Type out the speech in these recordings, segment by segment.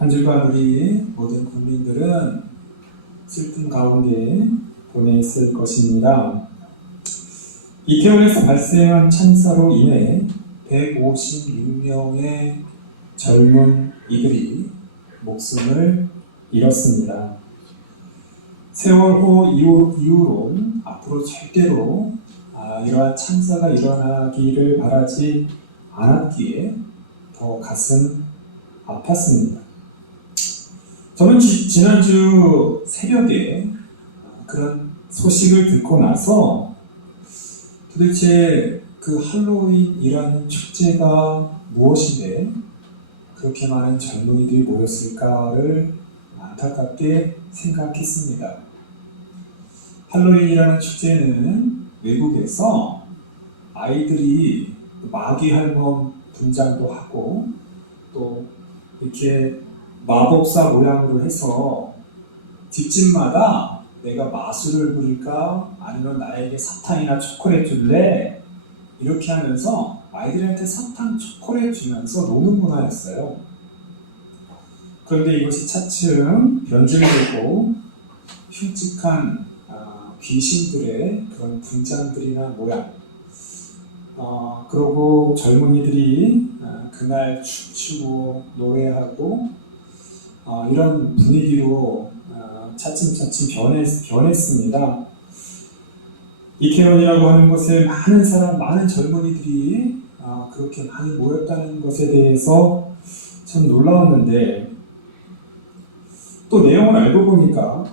한 주간 우리 모든 국민들은 슬픔 가운데 보냈을 것입니다. 이태원에서 발생한 참사로 인해 156명의 젊은 이들이 목숨을 잃었습니다. 세월호 이후로 앞으로 절대로 이러한 참사가 일어나기를 바라지 않았기에 더 가슴 아팠습니다. 저는 지난주 새벽에 그런 소식을 듣고 나서 도대체 그 할로윈이라는 축제가 무엇인데 그렇게 많은 젊은이들이 모였을까를 안타깝게 생각했습니다. 할로윈이라는 축제는 외국에서 아이들이 마귀할멈 분장도 하고 또 이렇게 마법사 모양으로 해서 집집마다 내가 마술을 부릴까 아니면 나에게 사탕이나 초콜릿 줄래 이렇게 하면서 아이들한테 사탕, 초콜릿 주면서 노는 문화였어요. 그런데 이것이 차츰 변질되고 흉측한 귀신들의 그런 분장들이나 모양 그러고 젊은이들이 그날 춤추고 노래하고 이런 분위기로 차츰차츰 변했습니다. 이태원이라고 하는 곳에 많은 젊은이들이 그렇게 많이 모였다는 것에 대해서 참 놀라웠는데 또 내용을 알고 보니까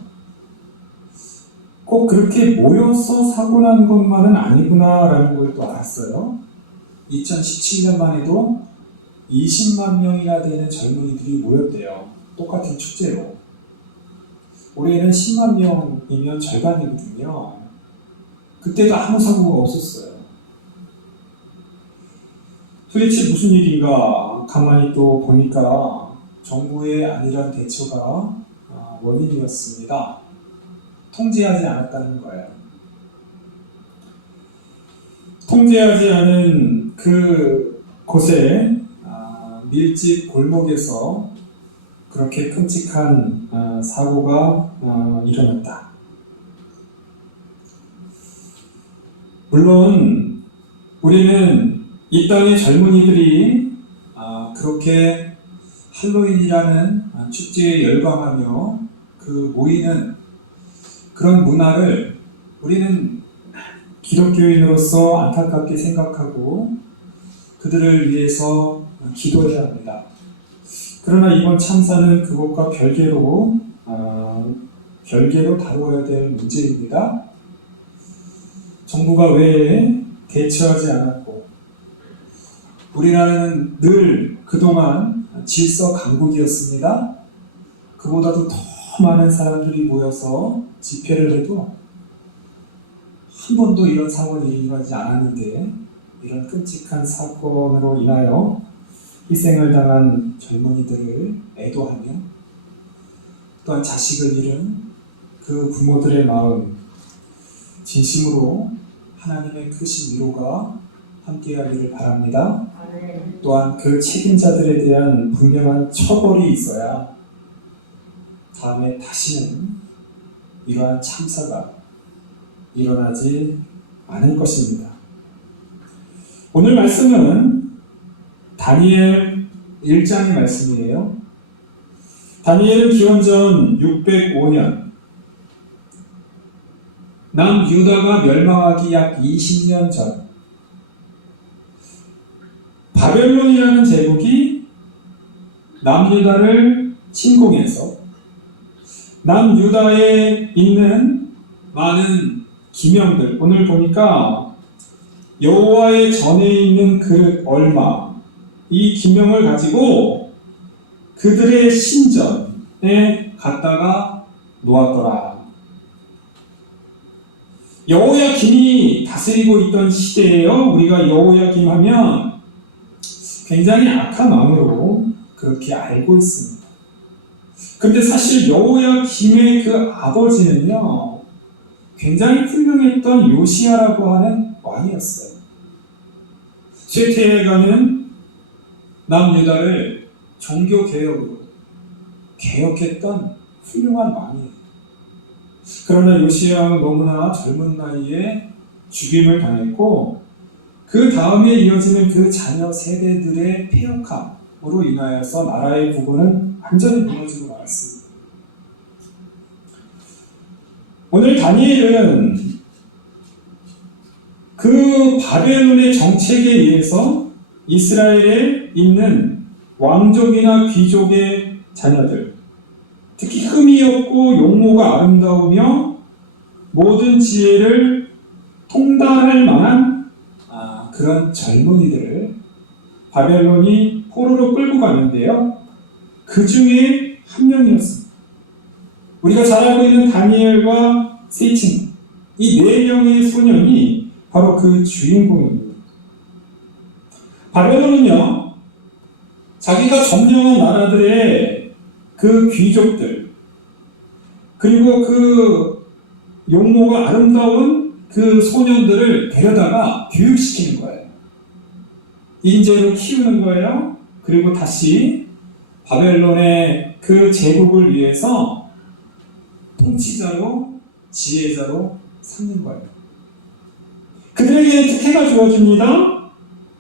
꼭 그렇게 모여서 사고 난 것만은 아니구나라는 걸 또 알았어요. 2017년만 해도 20만 명이나 되는 젊은이들이 모였대요. 똑같은 축제로. 올해는 10만 명이면 절반이거든요. 그때도 아무 사고가 없었어요. 도대체 무슨 일인가 가만히 또 보니까 정부의 안일한 대처가 원인이었습니다. 통제하지 않았다는 거예요. 통제하지 않은 그 곳에 밀집 골목에서 그렇게 끔찍한 사고가 일어났다. 물론 우리는 이 땅의 젊은이들이 그렇게 할로윈이라는 축제에 열광하며 그 모이는 그런 문화를 우리는 기독교인으로서 안타깝게 생각하고 그들을 위해서 기도해야 합니다. 그러나 이번 참사는 그것과 별개로 다루어야 될 문제입니다. 정부가 왜 대처하지 않았고 우리나라는 늘 그동안 질서 강국이었습니다. 그보다도 더 많은 사람들이 모여서 집회를 해도 한 번도 이런 사건이 일어나지 않았는데 이런 끔찍한 사건으로 인하여 희생을 당한 젊은이들을 애도하며 또한 자식을 잃은 그 부모들의 마음 진심으로 하나님의 크신 위로가 함께하기를 바랍니다. 또한 그 책임자들에 대한 분명한 처벌이 있어야 다음에 다시는 이러한 참사가 일어나지 않을 것입니다. 오늘 말씀은 다니엘 1장의 말씀이에요. 다니엘은 기원전 605년 남유다가 멸망하기 약 20년 전 바벨론이라는 제국이 남유다를 침공해서 남유다에 있는 많은 기명들, 오늘 보니까 여호와의 전에 있는 그릇 얼마 이 기명을 가지고 그들의 신전에 갖다가 놓았더라. 여호야김이 다스리고 있던 시대에요. 우리가 여호야김 하면 굉장히 악한 왕으로 그렇게 알고 있습니다. 근데 사실 여호야김의 그 아버지는요 굉장히 훌륭했던 요시야라고 하는 왕이었어요. 쇠퇴해가는 남유다를 종교개혁으로 개혁했던 훌륭한 왕이에요. 그러나 요시야 왕은 너무나 젊은 나이에 죽임을 당했고 그 다음에 이어지는 그 자녀 세대들의 폐역함으로 인하여서 나라의 국원은 완전히 무너지고 말았습니다. 오늘 다니엘은 그 바벨론의 정책에 의해서 이스라엘에 있는 왕족이나 귀족의 자녀들, 특히 흠이 없고 용모가 아름다우며 모든 지혜를 통달할 만한 그런 젊은이들을 바벨론이 포로로 끌고 가는데요. 그 중에 한 명이었습니다. 우리가 잘 알고 있는 다니엘과 세 친구, 이 4명의 소년이 바로 그 주인공입니다. 바벨론은요, 자기가 점령한 나라들의 그 귀족들, 그리고 그 용모가 아름다운 그 소년들을 데려다가 교육시키는 거예요. 인재로 키우는 거예요. 그리고 다시 바벨론의 그 제국을 위해서 통치자로, 지혜자로 삼는 거예요. 그들에게 특혜가 주어집니다.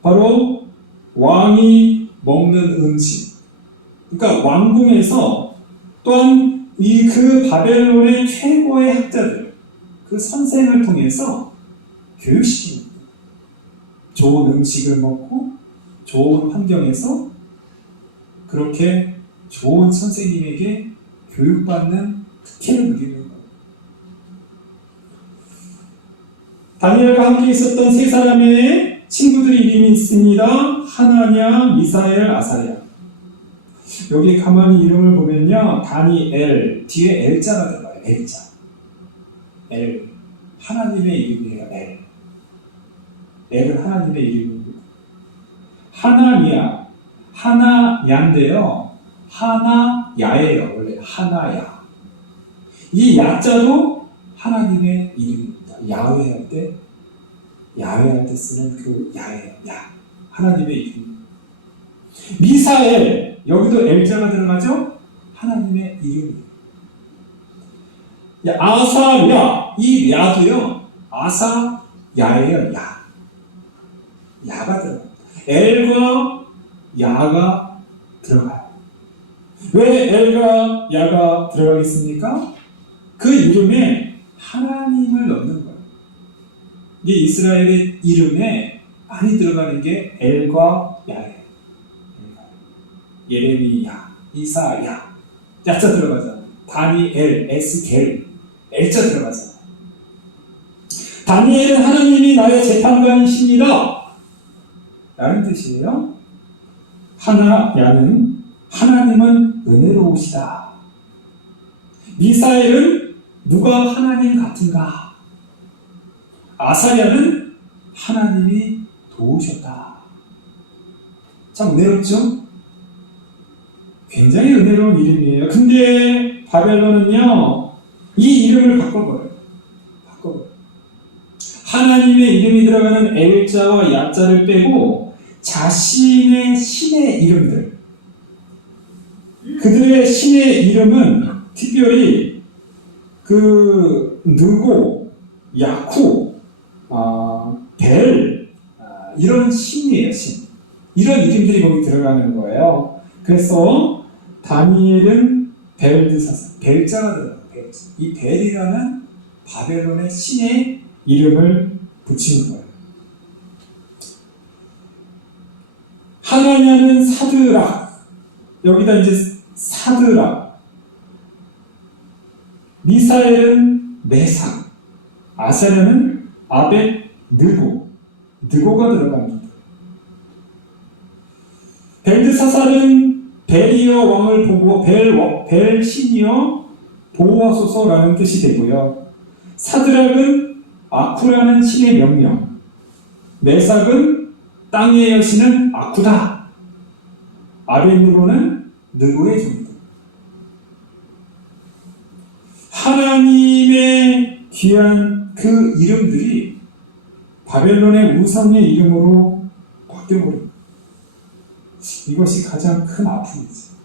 바로 왕이 먹는 음식. 그러니까 왕궁에서 또한 그 바벨론의 최고의 학자들, 그 선생을 통해서 교육시키는 거예요. 좋은 음식을 먹고 좋은 환경에서 그렇게 좋은 선생님에게 교육받는 특혜를 누리는 거예요. 다니엘과 함께 있었던 3사람의 친구들의 이름이 있습니다. 하나냐, 미사엘, 아사랴. 여기 가만히 이름을 보면요, 다니엘 뒤에 엘자가 들어가요. 엘자. 엘. 하나님의 이름이에요. 엘. 엘은 하나님의 이름입니다. 하나냐. 하나야인데요. 하나야예요. 원래 하나야. 이 야자도 하나님의 이름입니다. 야훼 할 때 쓰는 그 야예요. 야. 하나님의 이름. 미사엘. 여기도 엘자가 들어가죠? 하나님의 이름이에요. 아사야. 이 야도요. 아사야예요. 야. 야가 들어가요. 엘과 야가 들어가요. 왜 엘과 야가 들어가겠습니까? 그 이름에 하나님을 넣는 거예요. 이 이스라엘의 이름에 많이 들어가는 게 엘과 야예요. 예레미야, 이사야, 야자 들어가잖아요. 다니엘, 에스겔, 엘자 들어가잖아요. 다니엘은 하나님이 나의 재판관이십니다 라는 뜻이에요. 하나야는 하나님은 은혜로우시다. 미사엘은 누가 하나님 같은가? 아사랴는 하나님이 도우셨다. 참 은혜롭죠? 굉장히 은혜로운 이름이에요. 근데 바벨론은요, 이 이름을 바꿔버려요. 하나님의 이름이 들어가는 엘자와 야자를 빼고 자신의 신의 이름들, 그들의 신의 이름은 특별히 그 느고, 야쿠, 벨, 이런 신이에요. 신. 이런 이름들이 거기 들어가는 거예요. 그래서 다니엘은 벨드사사, 벨자가 들어가요. 벨자. 이 벨이라는 바벨론의 신의 이름을 붙인 거예요. 하나냐는 사드락, 여기다 이제 사드락, 미사엘은 메상, 아사랴는 아벳 느고, 느고가 들어갑니다. 벨드사살은 벨이여 왕을 보고 벨 신이여 보호하소서라는 뜻이 되고요. 사드락은 아쿠라는 신의 명령, 메삭은 땅의 여신은 아쿠다, 아벳느고는 느고의 종이다. 하나님의 귀한 그 이름들이 바벨론의 우상의 이름으로 바뀌어버립니다. 이것이 가장 큰 아픔이죠.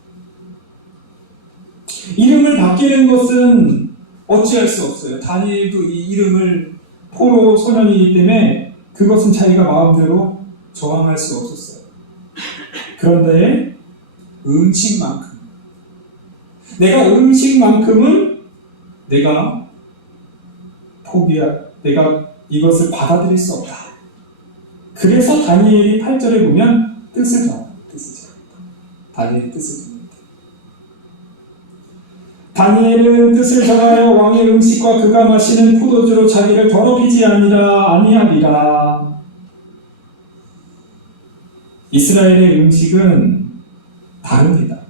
바뀌는 것은 어찌할 수 없어요. 다니엘도 이 이름을 포로 소년이기 때문에 그것은 자기가 마음대로 저항할 수 없었어요. 그런데 음식만큼은 내가 내가 이것을 받아들일 수 없다. 그래서 다니엘이 8절에 보면 뜻을 정합니다. 다니엘이 뜻을 정합니다. 다니엘은 뜻을 정하여 왕의 음식과 그가 마시는 포도주로 자기를 더럽히지 아니하리라. 이스라엘의 음식은 다릅니다.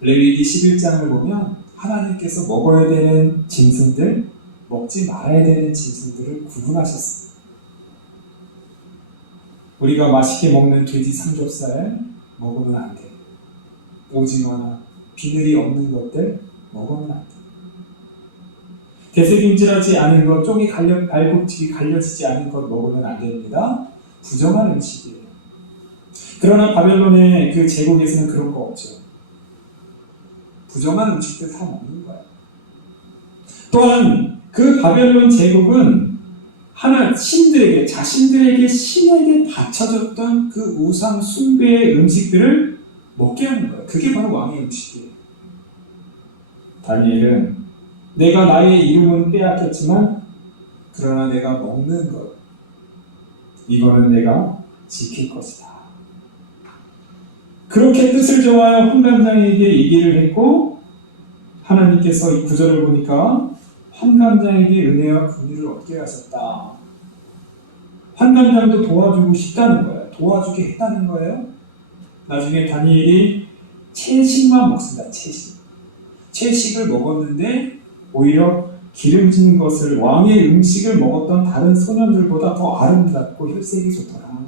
레위기 11장을 보면 하나님께서 먹어야 되는 짐승들, 먹지 말아야 되는 짐승들을 구분하셨습니다. 우리가 맛있게 먹는 돼지 삼겹살 먹으면 안 돼. 오징어나 비늘이 없는 것들 먹으면 안 돼. 되새김질하지 않은 것, 발굽질이 갈려지지 않은 것 먹으면 안 됩니다. 부정한 음식이에요. 그러나 바벨론의 그 제국에서는 그런 거 없죠. 부정한 음식들 다 먹는 거예요. 또한 그 바벨론 제국은 자신들에게 신에게 바쳐졌던 그 우상 숭배의 음식들을 먹게 하는 거예요. 그게 바로 왕의 음식이에요. 다니엘은 내가 나의 이름은 빼앗겼지만 그러나 내가 먹는 것, 이거는 내가 지킬 것이다. 그렇게 뜻을 정하여 환관장에게 얘기를 했고, 하나님께서 이 구절을 보니까 환관장에게 은혜와 긍휼을 얻게 하셨다. 환관장도 도와주고 싶다는 거예요. 도와주게 했다는 거예요. 나중에 다니엘이 채식만 먹습니다. 채식을 먹었는데 오히려 기름진 것을, 왕의 음식을 먹었던 다른 소년들보다 더 아름답고 혈색이 좋더라.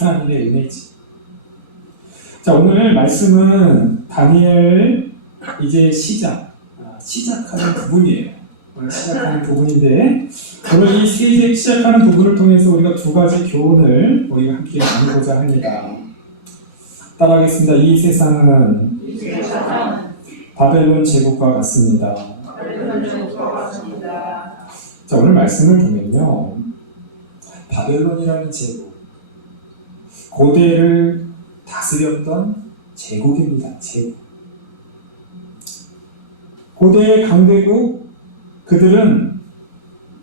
하나님의 은혜지. 자, 오늘 말씀은 다니엘 이제 시작하는 부분이에요. 오늘 시작하는 부분인데, 오늘 이 세계 시작하는 부분을 통해서 우리가 두 가지 교훈을 우리가 함께 나누고자 합니다. 따라하겠습니다. 이 세상은 바벨론 제국과 같습니다. 자, 오늘 말씀을 보면요, 바벨론이라는 제국, 고대를 다스렸던 제국입니다. 제국. 고대의 강대국, 그들은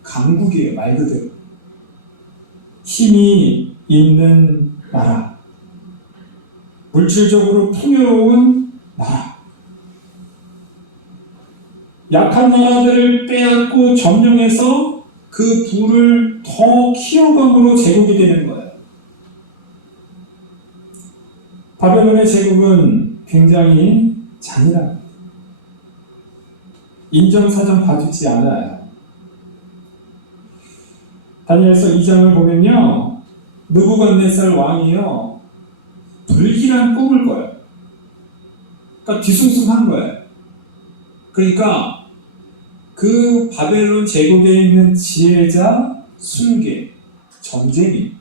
강국이에요. 말 그대로 힘이 있는 나라, 물질적으로 풍요로운 나라. 약한 나라들을 빼앗고 점령해서 그 부를 더 키워감으로 제국이 되는 거예요. 바벨론의 제국은 굉장히 잔인합니다. 인정사정 봐주지 않아요. 다니엘서 2장을 보면요, 느부갓네살 왕이요, 불길한 꿈을 꿔요. 그러니까 뒤숭숭한 거예요. 그러니까 그 바벨론 제국에 있는 지혜자, 술계, 점쟁이,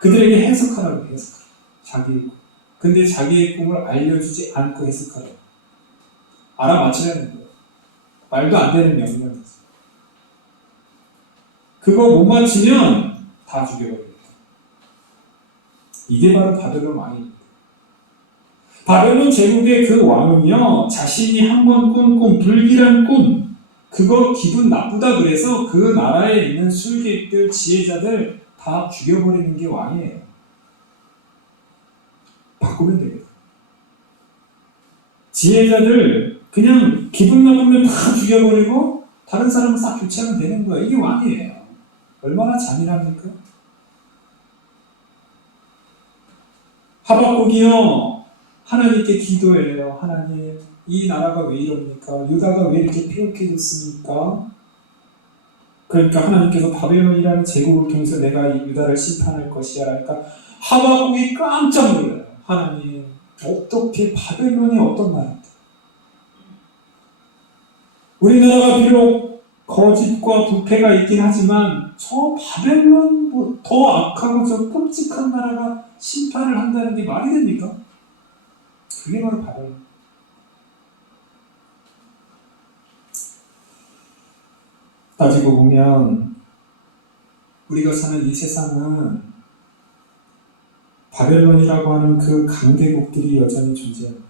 그들에게 해석하라고 해요. 자기의 꿈. 근데 자기의 꿈을 알려주지 않고 해석하라고. 알아맞히라는 거예요. 말도 안 되는 명령이었어요. 그거 못 맞히면 다 죽여버립니다. 이게 바로 바벨론 왕입니다. 바벨론 제국의 그 왕은요, 자신이 한번 꾼 꿈, 불길한 꿈, 그거 기분 나쁘다 그래서 그 나라에 있는 술객들, 지혜자들 다 죽여버리는 게 왕이에요. 바꾸면 되겠다. 지혜자들 그냥 기분 나쁘면 다 죽여버리고 다른 사람은 싹 교체하면 되는 거예요. 이게 왕이에요. 얼마나 잔인합니까? 하박국이요, 하나님께 기도해요. 하나님, 이 나라가 왜 이럽니까? 유다가 왜 이렇게 폐역해졌습니까? 그러니까 하나님께서 바벨론이라는 제국을 통해서 내가 이 유다를 심판할 것이야. 그러니까 하박국이 깜짝 놀라요. 하나님, 어떻게 바벨론이 어떤 나라인데? 우리나라가 비록 거짓과 부패가 있긴 하지만 저 바벨론 더 악하고 저 끔찍한 나라가 심판을 한다는 게 말이 됩니까? 그게 바로 바벨론. 따지고 보면 우리가 사는 이 세상은 바벨론이라고 하는 그 강대국들이 여전히 존재합니다.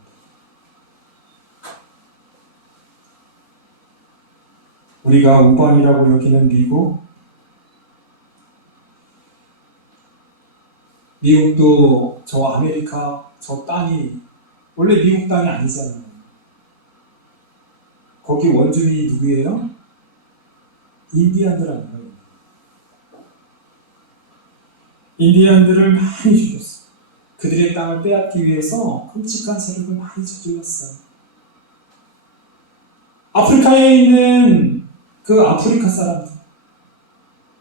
우리가 우방이라고 여기는 미국도 저 아메리카 저 땅이 원래 미국 땅이 아니잖아요. 거기 원주민이 누구예요? 인디안들 아닌가요? 인디안들을 많이 죽였어요. 그들의 땅을 빼앗기 위해서 끔찍한 세력을 많이 저질렀어요. 아프리카에 있는 그 아프리카 사람들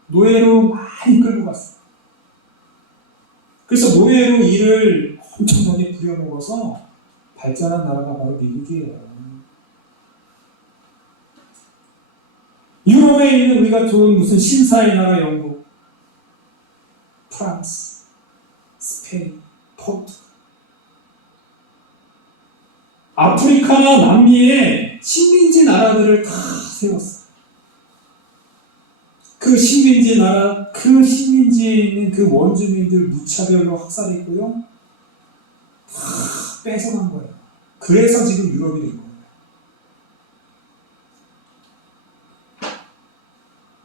노예로 많이 끌고 갔어요. 그래서 노예로 이를 엄청나게 부려먹어서 발전한 나라가 바로 미국이에요. 유럽에 있는 우리가 좋은 무슨 신사의 나라 영국, 프랑스, 스페인, 포르투갈, 아프리카나 남미에 식민지 나라들을 다 세웠어요. 그 식민지 나라, 그 식민지에 있는 그 원주민들 무차별로 학살했고요. 다 뺏어간 거예요. 그래서 지금 유럽이 된 거예요.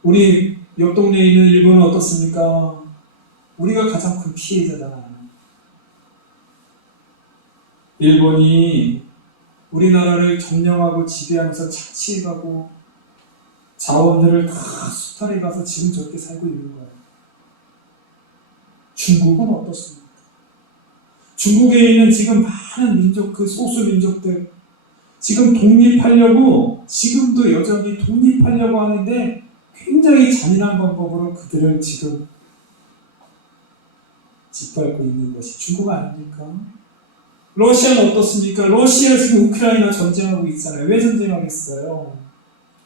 우리 옆 동네에 있는 일본은 어떻습니까? 우리가 가장 큰 피해자잖아요. 일본이 우리나라를 점령하고 지배하면서 착취해가고 자원들을 다 수탈해 가서 지금 저렇게 살고 있는 거예요. 중국은 어떻습니까? 중국에 있는 지금 많은 민족, 그 소수 민족들 지금 독립하려고 지금도 여전히 독립하려고 하는데 굉장히 잔인한 방법으로 그들을 지금 짓밟고 있는 것이 중국 아닙니까? 러시아는 어떻습니까? 러시아 지금 우크라이나 전쟁하고 있잖아요. 왜 전쟁하겠어요?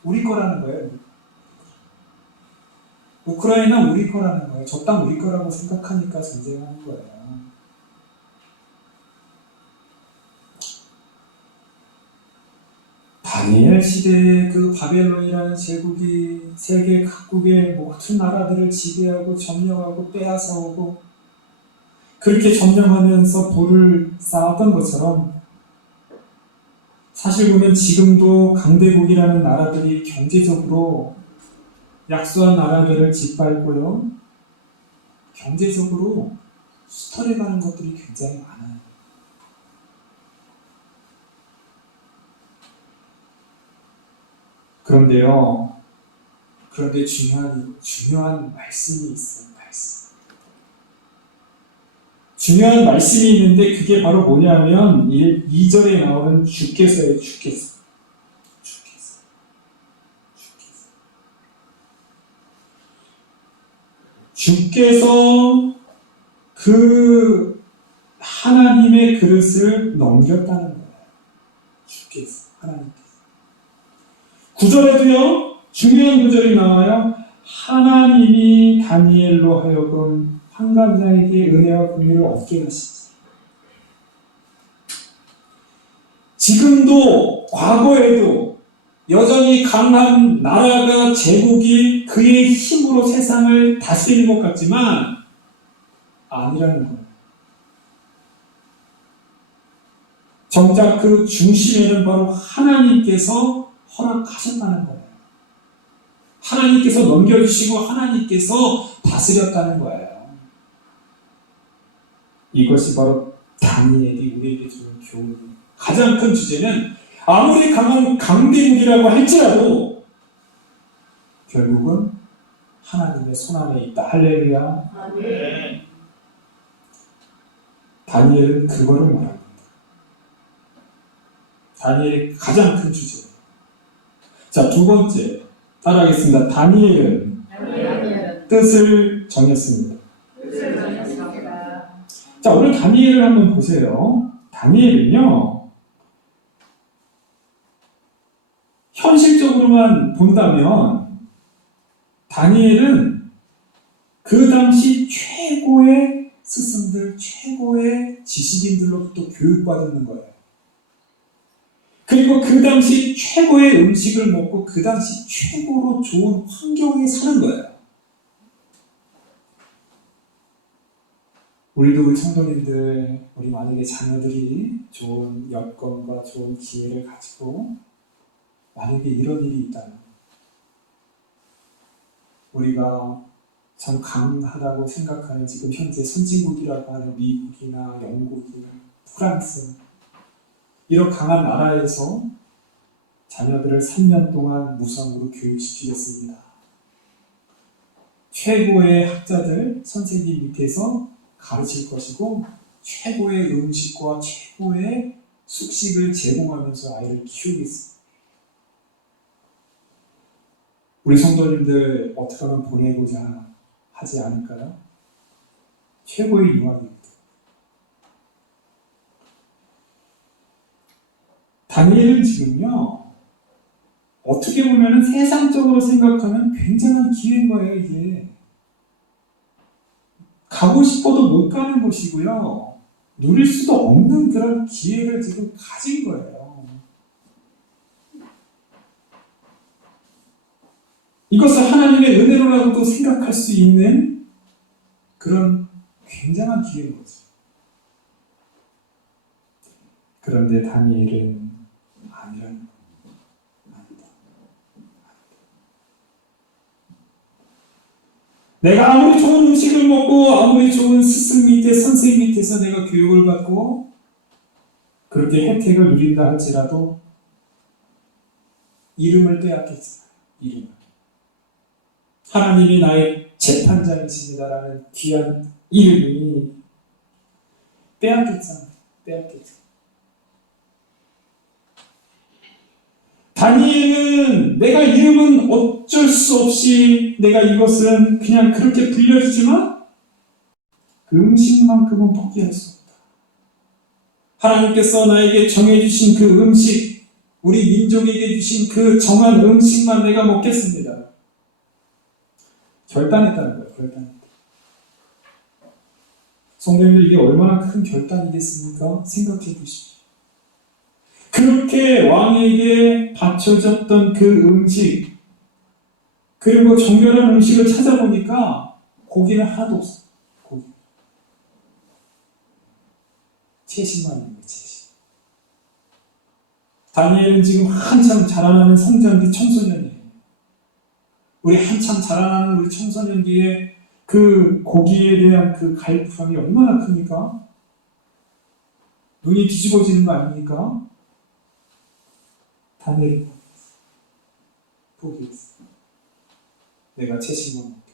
우리 거라는 거예요. 우크라이나 우리 거라는 거예요. 저 땅 우리 거라고 생각하니까 전쟁하는 거예요. 다니엘 시대에 그 바벨론이라는 제국이 세계 각국의 모든 나라들을 지배하고 점령하고 빼앗아오고 그렇게 점령하면서 부를 쌓았던 것처럼 사실 보면 지금도 강대국이라는 나라들이 경제적으로 약소한 나라들을 짓밟고요. 경제적으로 수탈해가는 것들이 굉장히 많아요. 그런데 중요한 말씀이 있어요. 중요한 말씀이 있는데 그게 바로 뭐냐면 2절에 나오는 주께서예요. 주께서 그 하나님의 그릇을 넘겼다는 거예요. 주께서 하나님께서 9절에도요 중요한 구절이 나와요. 하나님이 다니엘로 하여금 환관자에게 은혜와 긍휼을 얻게 하시지. 지금도 과거에도 여전히 강한 나라가 제국이 그의 힘으로 세상을 다스리는 것 같지만 아니라는 거예요. 정작 그 중심에는 바로 하나님께서 허락하셨다는 거예요. 하나님께서 넘겨주시고 하나님께서 다스렸다는 거예요. 이것이 바로 다니엘이 우리에게 주는 교훈이에요. 가장 큰 주제는 아무리 강한 강대국이라고 할지라도 결국은 하나님의 손안에 있다. 할렐루야. 아멘. 다니엘은 그거를 말합니다. 다니엘의 가장 큰 주제. 자, 두 번째 따라하겠습니다. 다니엘은 뜻을 정했습니다. 자, 오늘 다니엘을 한번 보세요. 다니엘은요, 현실적으로만 본다면 다니엘은 그 당시 최고의 스승들, 최고의 지식인들로부터 교육받는 거예요. 그리고 그 당시 최고의 음식을 먹고 그 당시 최고로 좋은 환경에 사는 거예요. 우리도 우리 성도님들, 우리 만약에 자녀들이 좋은 여건과 좋은 기회를 가지고 만약에 이런 일이 있다면 우리가 참 강하다고 생각하는 지금 현재 선진국이라고 하는 미국이나 영국이나 프랑스 이런 강한 나라에서 자녀들을 3년 동안 무상으로 교육시키겠습니다. 최고의 학자들, 선생님 밑에서 가르칠 것이고 최고의 음식과 최고의 숙식을 제공하면서 아이를 키우겠습니다. 우리 성도님들 어떻게 하면 보내고자 하지 않을까요? 최고의 유학입니다. 다니엘은 지금요, 어떻게 보면 세상적으로 생각하면 굉장한 기회인 거예요, 이게. 가고 싶어도 못 가는 곳이고요. 누릴 수도 없는 그런 기회를 지금 가진 거예요. 이것을 하나님의 은혜로라고도 생각할 수 있는 그런 굉장한 기회인 거죠. 그런데 다니엘은 아니라는 거예요. 내가 아무리 좋은 음식을 먹고 아무리 좋은 스승 밑에 선생님 밑에서 내가 교육을 받고 그렇게 혜택을 누린다 할지라도 이름을 빼앗겠지만 이름을 하나님이 나의 재판장이십니다라는 귀한 이름이 빼앗겠잖아요. 빼앗겠죠. 다니엘은 내가 이름은 어쩔 수 없이 내가 이것은 그냥 그렇게 불려주지만 그 음식만큼은 포기할 수 없다. 하나님께서 나에게 정해주신 그 음식, 우리 민족에게 주신 그 정한 음식만 내가 먹겠습니다. 결단했다는 거예요. 결단했다. 성도님들 이게 얼마나 큰 결단이겠습니까? 생각해 보십시오. 그렇게 왕에게 바쳐졌던 그 음식, 그리고 정결한 음식을 찾아보니까 고기는 하나도 없어요. 고기. 채식만 있는 거예요. 채식. 다니엘은 지금 한참 자라나는 성장기 청소년이에요. 우리 한참 자라나는 우리 청소년기에 그 고기에 대한 그 갈급함이 얼마나 큽니까? 눈이 뒤집어지는 거 아닙니까? 다니엘이 포기했어. 내가 채식만 먹게.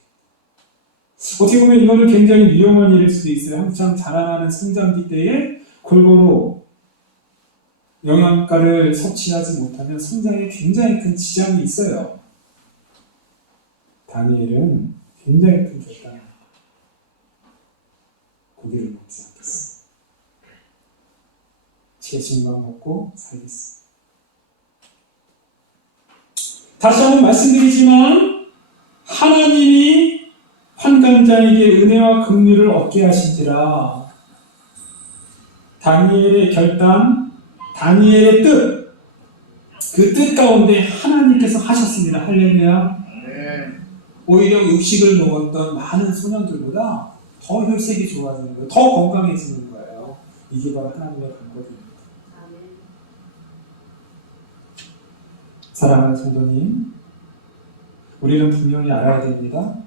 어떻게 보면 이거는 굉장히 위험한 일일 수도 있어요. 한참 자라나는 성장기 때에 골고루 영양가를 섭취하지 못하면 성장에 굉장히 큰 지장이 있어요. 다니엘은 굉장히 큰 결단을 고기를 먹지 않겠어. 채식만 먹고 살겠어. 다시 한번 말씀드리지만 하나님이 환관자에게 은혜와 긍휼을 얻게 하신지라 다니엘의 결단, 다니엘의 뜻, 그 뜻 가운데 하나님께서 하셨습니다. 할렐루야. 오히려 육식을 먹었던 많은 소년들보다 더 혈색이 좋아지는 거예요. 더 건강해지는 거예요. 이게 바로 하나님의 방법입니다. 사랑하는 성도님, 우리는 분명히 알아야 됩니다.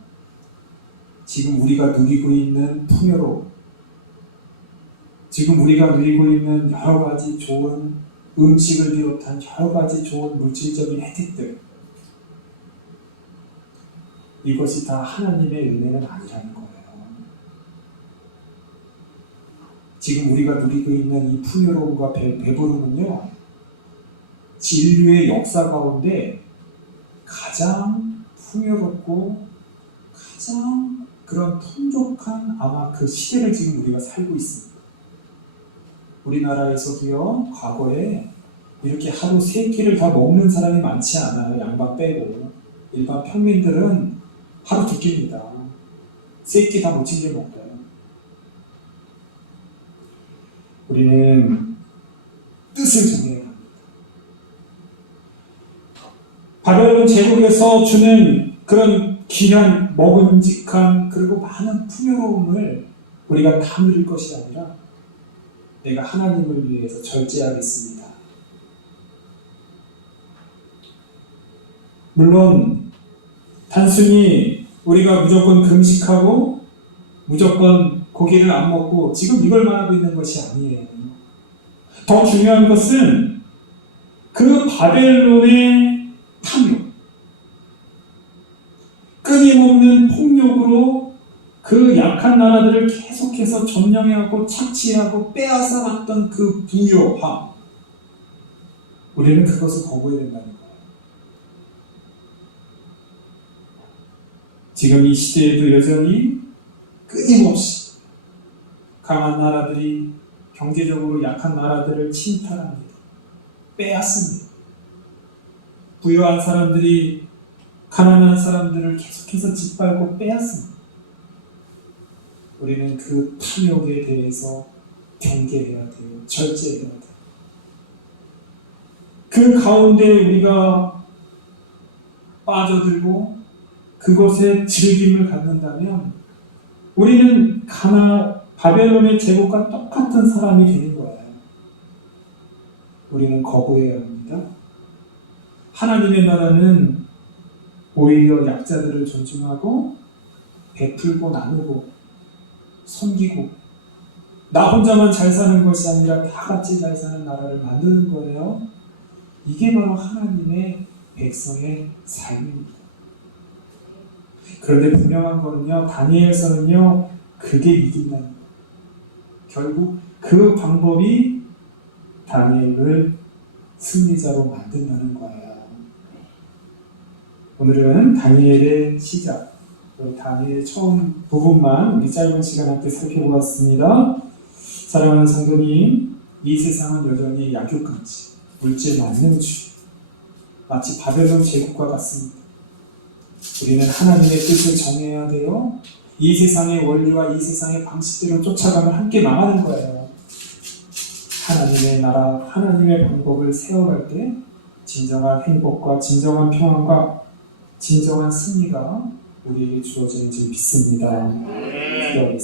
지금 우리가 누리고 있는 풍요로, 지금 우리가 누리고 있는 여러 가지 좋은 음식을 비롯한 여러 가지 좋은 물질적인 혜택들, 이것이 다 하나님의 은혜는 아니라는 거예요. 지금 우리가 누리고 있는 이 풍요로움과 배부름은요, 인류의 역사 가운데 가장 풍요롭고 가장 그런 풍족한 아마 그 시대를 지금 우리가 살고 있습니다. 우리나라에서도요, 과거에 이렇게 하루 3끼를 다 먹는 사람이 많지 않아요. 양반 빼고. 일반 평민들은 하루 2끼입니다. 3끼 다 못 챙겨 먹어요. 우리는 뜻을 정해야 합니다. 바벨론 제국에서 주는 그런 귀한 먹음직한 그리고 많은 풍요로움을 우리가 다 누릴 것이 아니라 내가 하나님을 위해서 절제하겠습니다. 물론 단순히 우리가 무조건 금식하고 무조건 고기를 안 먹고 지금 이걸 말하고 있는 것이 아니에요. 더 중요한 것은 그 바벨론의 탐욕, 끊임없는 폭력으로 그 약한 나라들을 계속해서 점령하고 착취하고 빼앗아갔던 그 부요함, 우리는 그것을 거부해야 된다는 거예요. 지금 이 시대에도 여전히 끊임없이 강한 나라들이 경제적으로 약한 나라들을 침탈합니다. 빼앗습니다. 부유한 사람들이 가난한 사람들을 계속해서 짓밟고 빼앗습니다. 우리는 그 탐욕에 대해서 경계해야 돼요. 절제해야 돼요. 그 가운데 우리가 빠져들고 그것에 즐김을 갖는다면 우리는 바벨론의 제국과 똑같은 사람이 되는 거예요. 우리는 거부해야 합니다. 하나님의 나라는 오히려 약자들을 존중하고 베풀고 나누고 섬기고 나 혼자만 잘 사는 것이 아니라 다 같이 잘 사는 나라를 만드는 거예요. 이게 바로 하나님의 백성의 삶입니다. 그런데 분명한 거는요, 다니엘서는요, 그게 이긴다는 거예요. 결국 그 방법이 다니엘을 승리자로 만든다는 거예요. 오늘은 다니엘의 시작, 다니엘의 처음 부분만 우리 짧은 시간 함께 살펴보았습니다. 사랑하는 성도님, 이 세상은 여전히 약육강치, 물질 만능주의, 마치 바벨론 제국과 같습니다. 우리는 하나님의 뜻을 정해야 돼요. 이 세상의 원리와 이 세상의 방식대로 쫓아가면 함께 망하는 거예요. 하나님의 나라, 하나님의 방법을 세워갈 때 진정한 행복과 진정한 평안과 진정한 승리가 우리에게 주어지는 줄 믿습니다. 기도하겠습니다.